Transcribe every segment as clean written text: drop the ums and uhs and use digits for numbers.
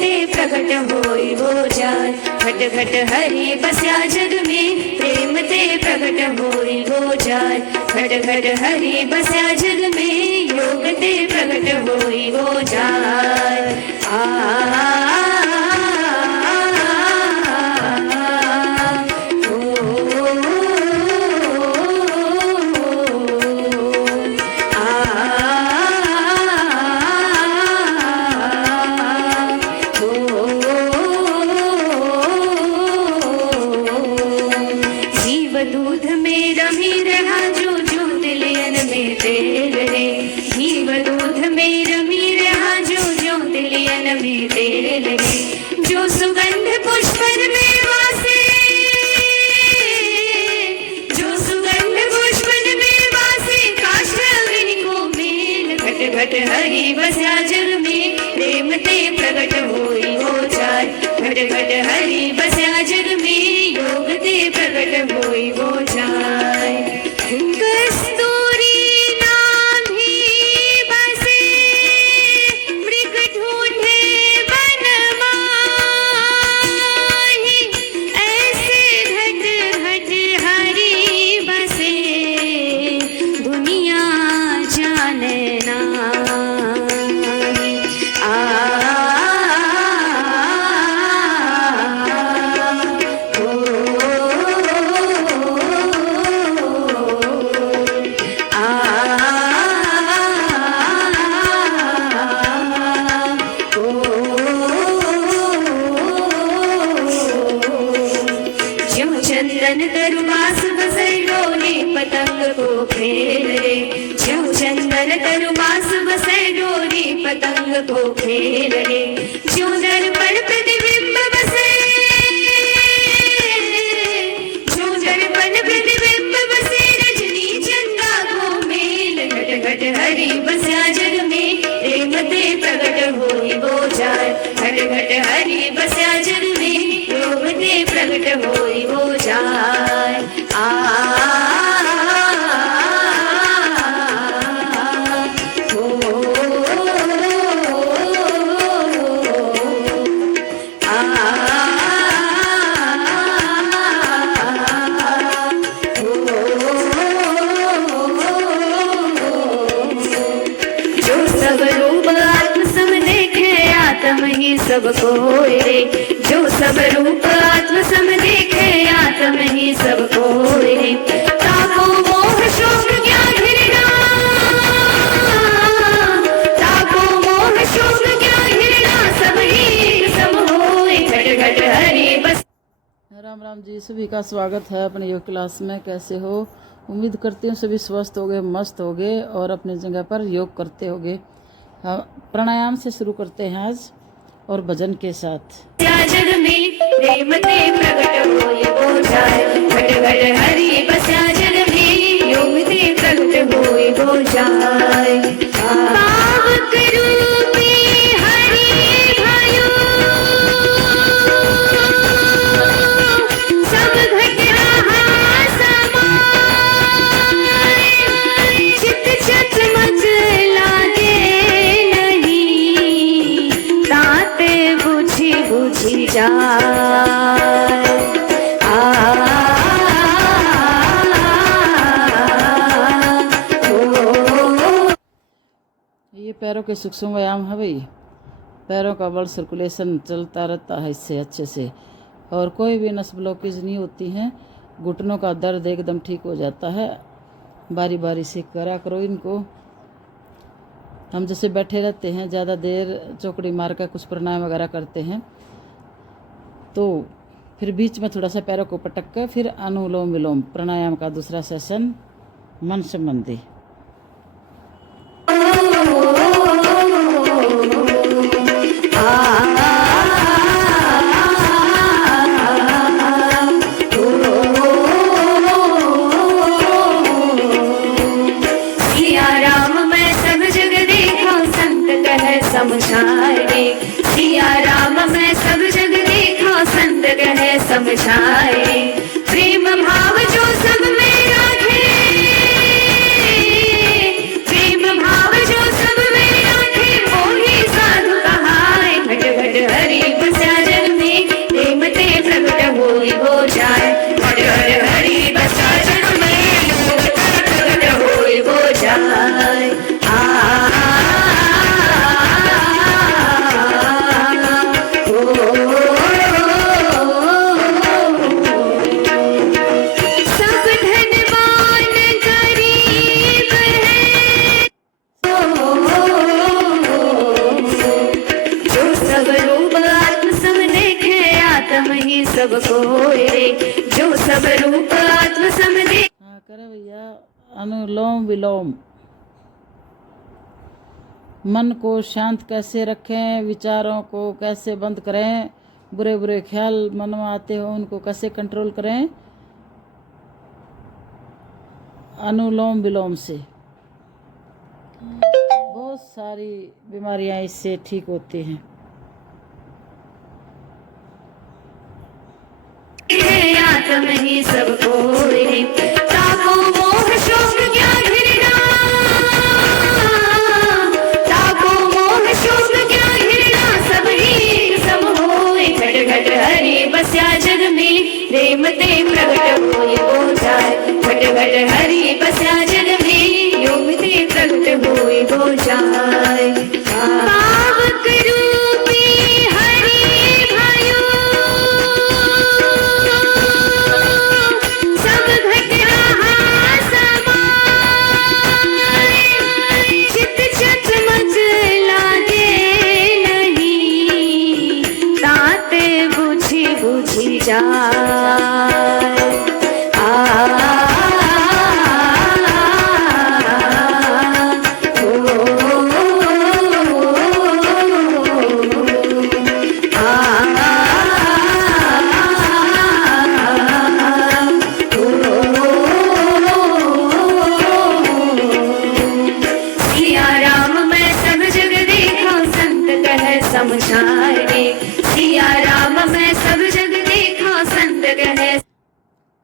ते प्रकट होई हो जाय। घट घट हरि बस्या जग में प्रेम ते प्रकट होई हो जाय। घट घट हरि बस्या जग में योग ते प्रकट होई हो जाय। दूध में रमी रहा जो जो तिलियन में तेल रे। जीव दूध में रमी रहा जो जो तिलियन में तेल रे। जो सुगंध पुष्पन में वासे, जो सुगंध पुष्पन में वासे काष्ठविनि को मेल। घट घट हरि बस्या जग में प्रेम ते प्रकट होई हो जाय। घट घट हरि बस्या जग में योग ते प्रकट होई हो जाय। कस्तूरी नाभि बसे मृग ढूंढे वन माही। ऐसे घट घट हरि बसे दुनिया जाने नाही। चंदन तरुमास बसै डोली पतंग को खेल रे। ज्यों चंदन तरुमास बसै डोली पतंग को खेल रे। ज्यों दर्पण प्रतिबिंब बसे, ज्यों दर्पण प्रतिबिंब बसे रजनी चंदा को मेल। घट घट हरि बस्या जग में प्रेम ते प्रकट होई हो जाय। घट घट हरि बस्या जग में योग ते प्रकट होई हो जाय। जो सब रूप आत्म सम देखे आत्म ही सब कोय रे। जो सब रूप आत्म सम देखे आत्म ही सब कोय रे। ताको मोह शोक क्या घृणा, ताको मोह शोक क्या घृणा सब ही सब होय। घट घट हरि बस। राम राम जी, सभी का स्वागत है अपने योग क्लास में। कैसे हो? उम्मीद करती हूँ सभी स्वस्थ होगे, मस्त होगे और अपनी जगह पर योग करते होगे। हाँ, प्राणायाम से शुरू करते हैं आज और भजन के साथ। जग में प्रेम ते प्रकट होई हो जाय। घट घट हरि बस्या जग में योग ते प्रकट होई हो जाय। पावक रूपी हरि भयो सब घट रहा समाय। चित चत मच लागे नहीं ताते बुझी बुझी जाय। ये पैरों के सूक्ष्म व्यायाम है भाई। पैरों का ब्लड सर्कुलेशन चलता रहता है इससे अच्छे से, और कोई भी नस ब्लॉकेज नहीं होती है। घुटनों का दर्द एकदम ठीक हो जाता है। बारी बारी से करा करो इनको। हम जैसे बैठे रहते हैं ज़्यादा देर चौकड़ी मार कर कुछ प्राणायाम वगैरह करते हैं, तो फिर बीच में थोड़ा सा पैरों को पटक कर फिर अनुलोम विलोम प्राणायाम का दूसरा सेशन मन संबंधी। समझाए सिया राम मैं सब जग देखा संत कहे समझाए। प्रेम भाव जो सब में राखे, प्रेम भाव जो सब में राखे मोही साधु कहाए। घट घट घट हरि बस्या जग में प्रेम ते प्रगट होई हो जाए घट घट हरि बस्या जग में प्रेम ते प्रगट होई हो जाए सब कोई रे जो सब रूप आत्म सम दे। हाँ करे भैया। अनुलोम विलोम। मन को शांत कैसे रखें, विचारों को कैसे बंद करें, बुरे बुरे ख्याल मन में आते हो उनको कैसे कंट्रोल करें। अनुलोम विलोम से बहुत सारी बीमारियां इससे ठीक होती हैं। आत्म ही सब कोई ताको मोह शोक क्या घिरना ताको मोह शोक क्या घिरना सब ही सब होए घट घट हरि बस्या जग में प्रेम ते प्रगट होई हो जाए घट घट हरि बस्या जग में योग ते प्रगट होई हो जाए पावक रूपी हरि भयो सब घट रहा समाए चित चकमक लागे नहीं ताते बुझी बुझी जाए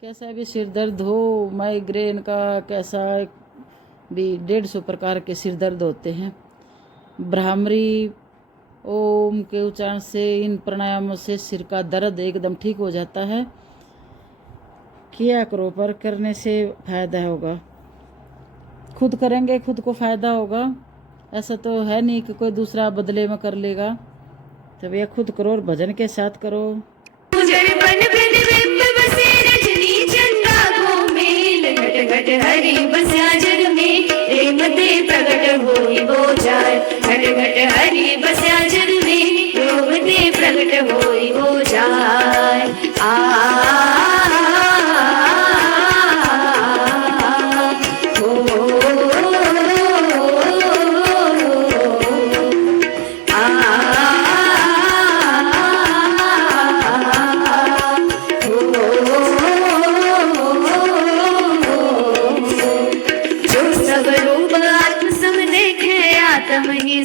कैसा भी सिर दर्द हो, माइग्रेन का कैसा भी 150 प्रकार के सिर दर्द होते हैं। ब्राह्मरी ओम के उच्चारण से इन प्राणायामों से सिर का दर्द एकदम ठीक हो जाता है। किया करो, पर करने से फायदा होगा। खुद करेंगे खुद को फायदा होगा, ऐसा तो है नहीं कि कोई दूसरा बदले में कर लेगा। तो भैया खुद करो और भजन के साथ करो। घट हरि बस्या जग में प्रेम ते प्रगट होई हो जाए घट घट हरि बस्या जग में प्रेम ते प्रगट होई हो जाए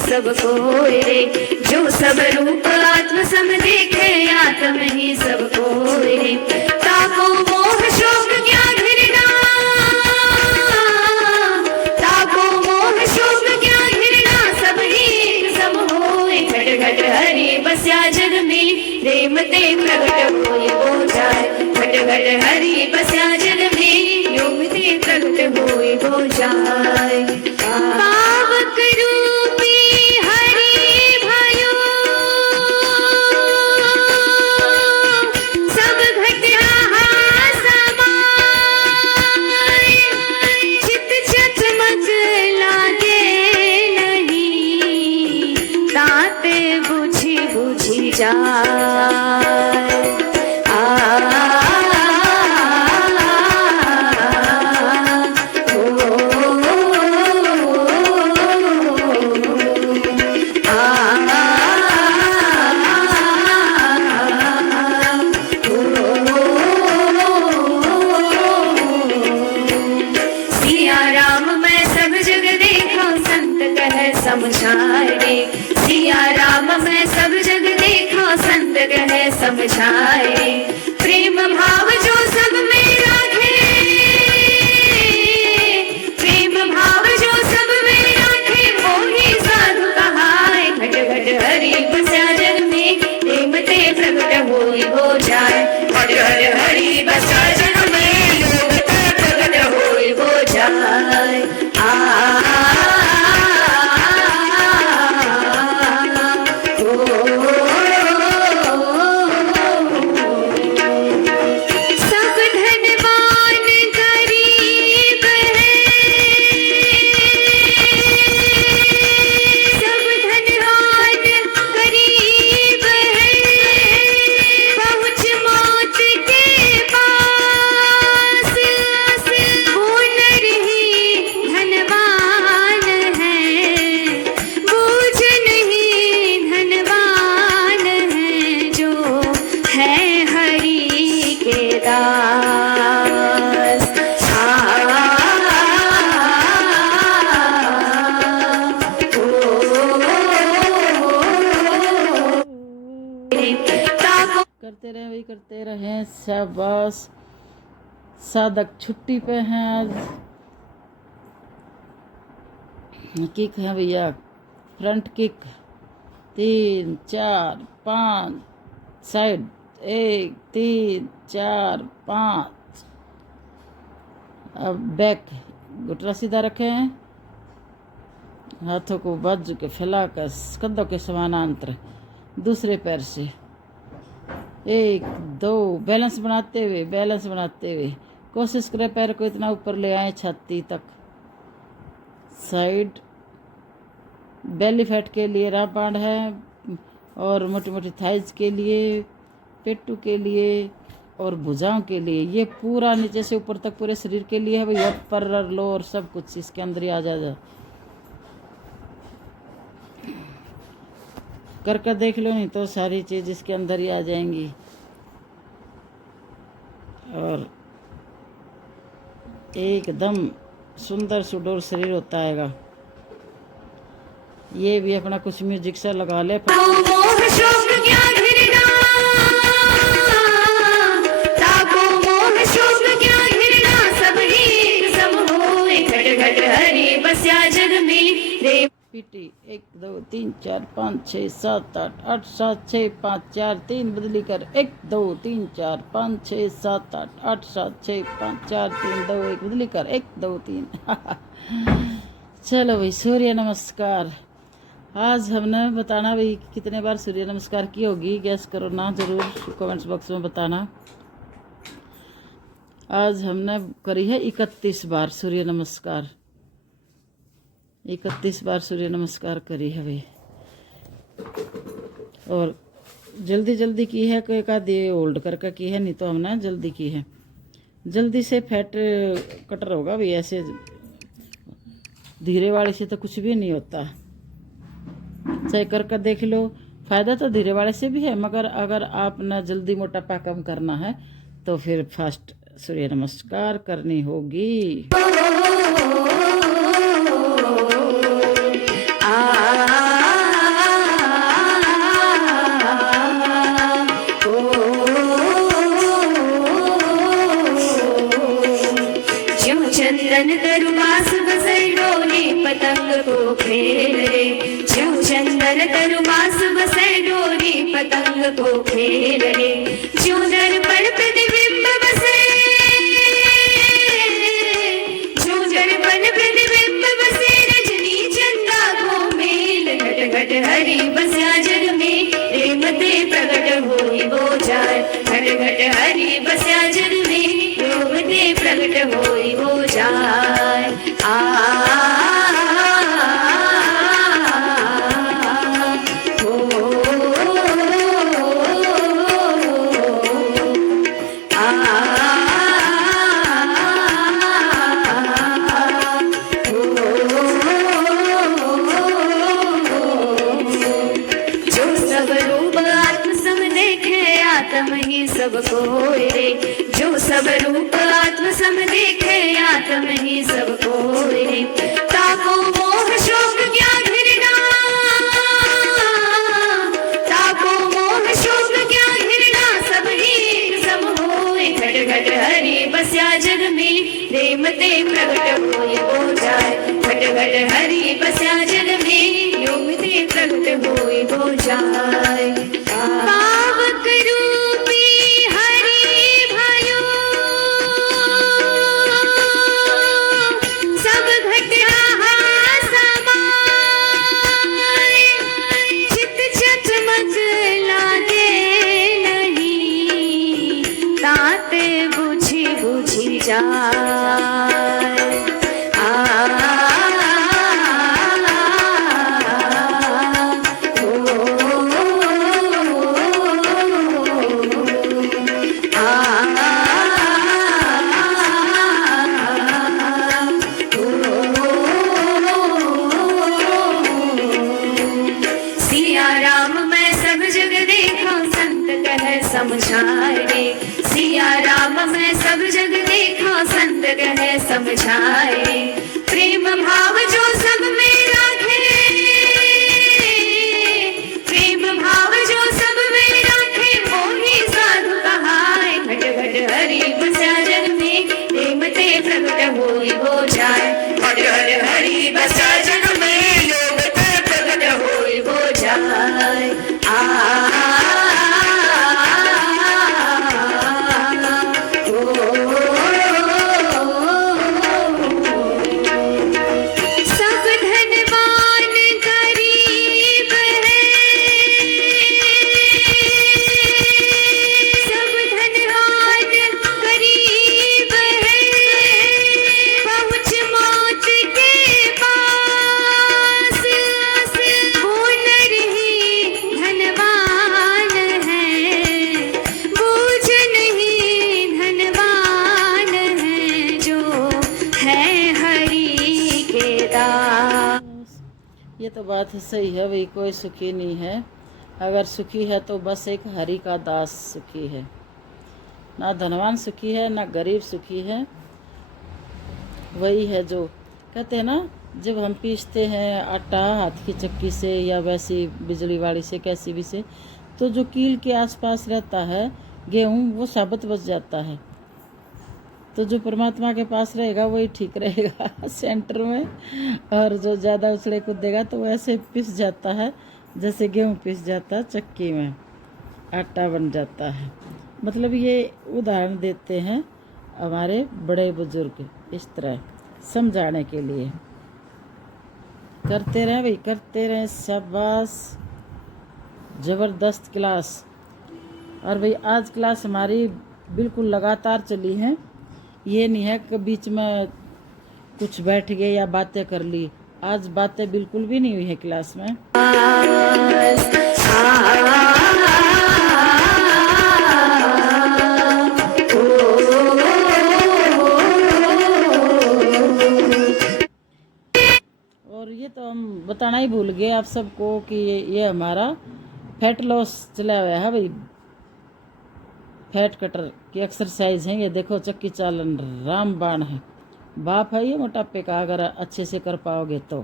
सब कोई रे जो सब रूप आत्म सम देखे आत्म ही सब कोई रे ताको मोह शोक क्या घिरना ताको मोह शोक क्या घिरना सब ही सब होए घट घट हरि बस्या जग में प्रेम ते प्रगट होई हो जाए घट घट हरि बस्या जग में योग ते प्रगट होई हो जाए पावक रूपी समझाए सिया राम मैं सब जग देखा संत कहे समझाए प्रेम भाव जो सब में राखे प्रेम भाव जो सब में राखे मोही साधु कहाए घट घट हरि बस्या जग में करते रहें, वही करते रहें। शाबाश। साधक छुट्टी पे हैं आज। किक है भैया, फ्रंट किक 3 4 5, साइड 1 3 4 5। अब बैक, घुटना सीधा रखें, हाथों को बाजू के फैलाकर कंधों के समानांतर दूसरे पैर से 1 2 बैलेंस बनाते हुए कोशिश करें पैर को इतना ऊपर ले आए छाती तक। साइड बेली फैट के लिए रामबाण है, और मोटी मोटी थाइज के लिए, पेटू के लिए और भुजाओं के लिए। ये पूरा नीचे से ऊपर तक पूरे शरीर के लिए है भाई। अपर लोअर सब कुछ इसके अंदर ही आ जा कर देख लो, नहीं तो सारी चीज इसके अंदर ही आ जाएंगी। और एकदम सुंदर सुडोल शरीर होता है। ये भी अपना कुछ म्यूजिक सा लगा ले। मोह शोक क्या घिरना, ताको मोह शोक क्या घिरना, सब ही सम होए घट घट हरि बस्या जग में रे। पीटी 1 2 3 4 5 6 7 8 8 7 6 5 4 3 बदली कर 1 2 3 4 5 6 7 8 8 7 6 5 4 3 2 1 बदली कर 1 2 3। चलो भाई, सूर्य नमस्कार। आज हमने बताना भाई कितने बार सूर्य नमस्कार की होगी, गैस करो ना, जरूर कमेंट्स बॉक्स में बताना। आज हमने करी है 31 बार सूर्य नमस्कार। 31 बार सूर्य नमस्कार करी है भाई। और जल्दी जल्दी की है, कोई एक आधी होल्ड करके की है, नहीं तो हमने जल्दी की है। जल्दी से फैट कटर होगा भाई, ऐसे धीरे वाले से तो कुछ भी नहीं होता। चाहे कर देख लो, फायदा तो धीरे वाले से भी है, मगर अगर आपने जल्दी मोटापा कम करना है तो फिर फास्ट सूर्य नमस्कार करनी होगी। चंदन तरुमास बसै डोली पतंग को खेल रे, ज्यों चंदन तरुमास बसै डोली पतंग को खेल रे, ज्यों दर्पण प्रतिबिंब बसे, ज्यों दर्पण प्रतिबिंब बसे, रजनी चंदा को मेल घट घट हरि बस्या जग में, प्रेम ते प्रगट होई वो जाय, घट घट हरि बस्या जग में, प्रेम ते प्रगट होई वो जाय। जो सब रूप आत्म सम देखे आत्म ही सब कोय रे, जो सब रूप आत्म सम देखे आत्म ही सब कोय रे, ताको मोह शोक क्या घिरना, ताको मोह शोक क्या घिरना, सब ही सम होए घट घट हरि बस्या जग में, प्रेम ते प्रगट होए वो जाय, घट घट हरि बस्या जग में, योग ते प्रगट होए वो जाय। पावक रूपी हरि भयो, सब घट रहा समाय, चित चटमच लागे नहीं, ताते बुझी बुझी जाय। सिया राम मैं सब जग देखा, संत कह समझाए रे, सिया राम मैं सब जग देखा, संत कह समझाए रे, प्रेम भाव जो सब में राखे, प्रेम भाव जो सब में राखे, मोही सा ये तो बात सही है भाई, कोई सुखी नहीं है। अगर सुखी है तो बस एक हरि का दास सुखी है। ना धनवान सुखी है, ना गरीब सुखी है। वही है जो कहते हैं ना, जब हम पीसते हैं आटा हाथ की चक्की से या वैसी बिजली वाली से कैसी भी से, तो जो कील के आसपास रहता है गेहूँ वो साबुत बच जाता है। तो जो परमात्मा के पास रहेगा वही ठीक रहेगा सेंटर में। और जो ज़्यादा उछले कूदेगा तो वो ऐसे पिस जाता है जैसे गेहूँ पिस जाता है चक्की में, आटा बन जाता है। मतलब ये उदाहरण देते हैं हमारे बड़े बुजुर्ग, इस तरह समझाने के लिए। करते रहें भाई, करते रहें, शाबाश, ज़बरदस्त क्लास। और भाई आज क्लास हमारी बिल्कुल लगातार चली है, ये नहीं है कि बीच में कुछ बैठ गए या बातें कर ली। आज बातें बिल्कुल भी नहीं हुई है क्लास में। और ये तो हम बताना ही भूल गए आप सबको कि ये हमारा फैट लॉस चला हुआ है भाई, फैट कटर की एक्सरसाइज है। ये देखो चक्की चालन रामबाण है, बाप है ये मोटापे का, अगर अच्छे से कर पाओगे तो।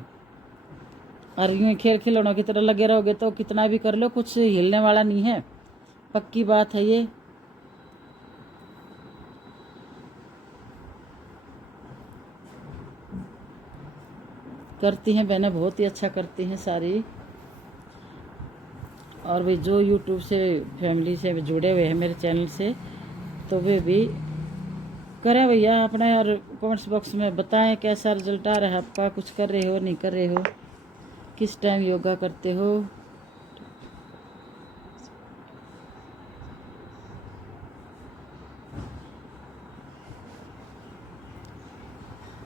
और यूँ खेल खिलौनों की तरह लगे रहोगे तो कितना भी कर लो कुछ हिलने वाला नहीं है, पक्की बात है ये। करती हैं बहनें, बहुत ही अच्छा करती हैं सारी। और भाई जो यूट्यूब से फैमिली से जुड़े हुए हैं मेरे चैनल से, तो वे भी करें भैया अपने, और कमेंट्स बॉक्स में बताएं कैसा रिजल्ट आ रहा है आपका, कुछ कर रहे हो नहीं कर रहे हो, किस टाइम योगा करते हो।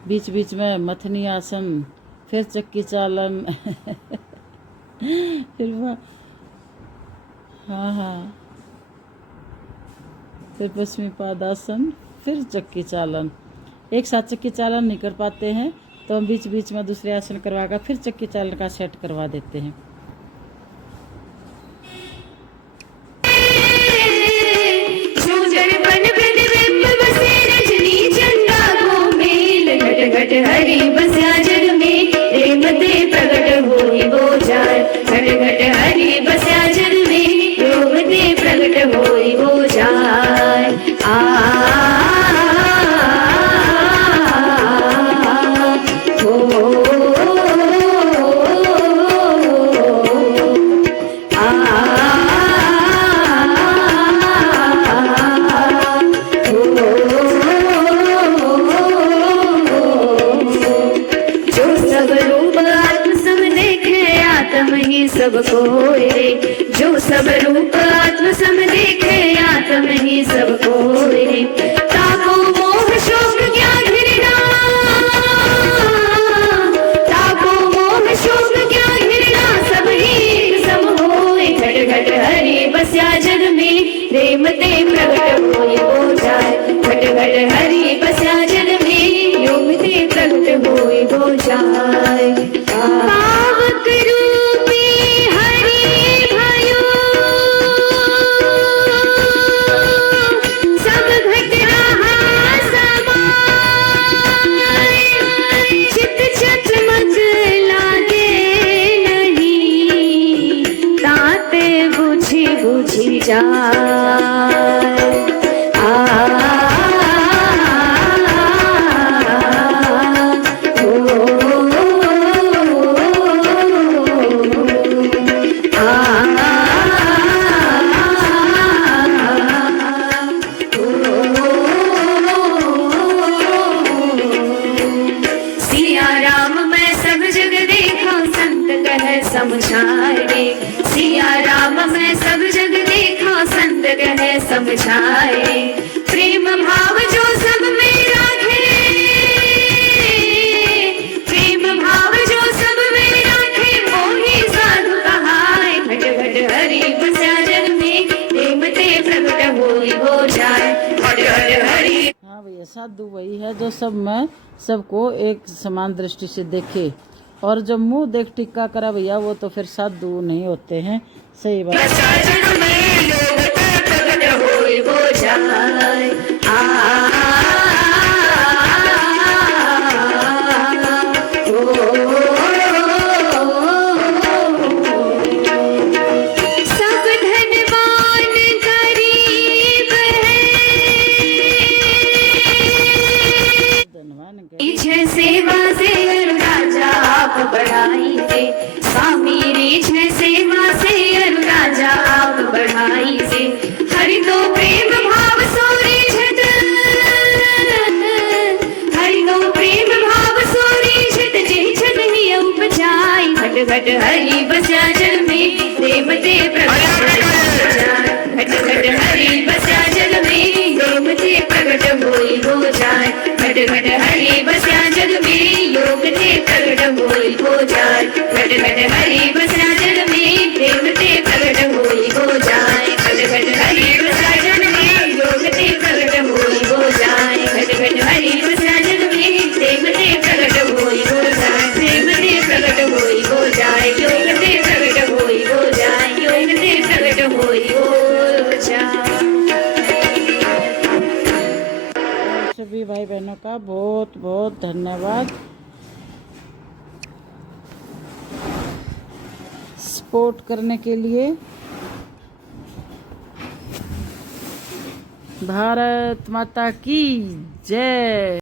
बीच बीच में मथनी आसन, फिर चक्की चालन फिर हाँ, फिर पश्चिमी पादासन, फिर चक्की चालन। एक साथ चक्की चालन नहीं कर पाते हैं तो हम बीच बीच में दूसरे आसन करवाकर फिर चक्की चालन का सेट करवा देते हैं। हरि बस्या जग में, प्रेम ते प्रगट होई वो जाय। घट घट हरि बस्या जग में, प्रेम ते प्रगट होई वो जाय। सब कोय रे, जो सब रूप आत्म सम देखे, आत्म ही सब कोय रे। ताको मोह शोक क्या घिरना, ताको मोह शोक क्या घिरना, सब ही सम होय। घट घट हरि बस्या जग में, प्रेम ते प्रगट होय वो जाय। घट घट हरि बस्या जग में, योग ते प्रगट होय वो जाय। पावक रूपी समझाए, सिया राम मैं सब जग देखा, संत कहे समझाए। प्रेम भाव जो सब में राखे, प्रेम भाव जो सब में राखे, मोही साधु कहाए। घट घट हरि बस्या जग में, प्रेम ते प्रगट होई हो जाए। घट घट हरि। हाँ भैया, साधु वही है जो सब में सबको एक समान दृष्टि से देखे और जो मुंह देख टिक्का करा भैया वो तो फिर साधु नहीं होते हैं। सही बात। साजन में योगते प्रगट होई वो जाय सब धनवान गरीब धनवान है सेवा से राजा आप बढ़ाई से स्वामी रीछ है सेवा से राजा आप बढ़ाई से हरि दो प्रेम भाव सोरे झट हरि दो प्रेम भाव सोरे झट जे छन ही उपजाई घट घट हरि बस्या जल में प्रेम ते प्रगट घट घट हरि बस्या जल में प्रेम ते प्रगट होई हो जाए घट घट हरि बस्या जल में योग ते प्रगट होई हो जाए घट घट हरि बस्या जल में प्रेम ते प्रगट होई हो जाए घट घट हरि बस्या जल में योग ते प्रगट होई हो जाए घट घट हरि बस्या जल में प्रेम ते प्रगट होई हो जाए प्रेम ते प्रगट होई हो जाए योग ते प्रगट होई हो जाए योग ते प्रगट होई हो जाए। सभी भाई बहनों का बहुत बहुत धन्यवाद सपोर्ट करने के लिए। भारत माता की जय।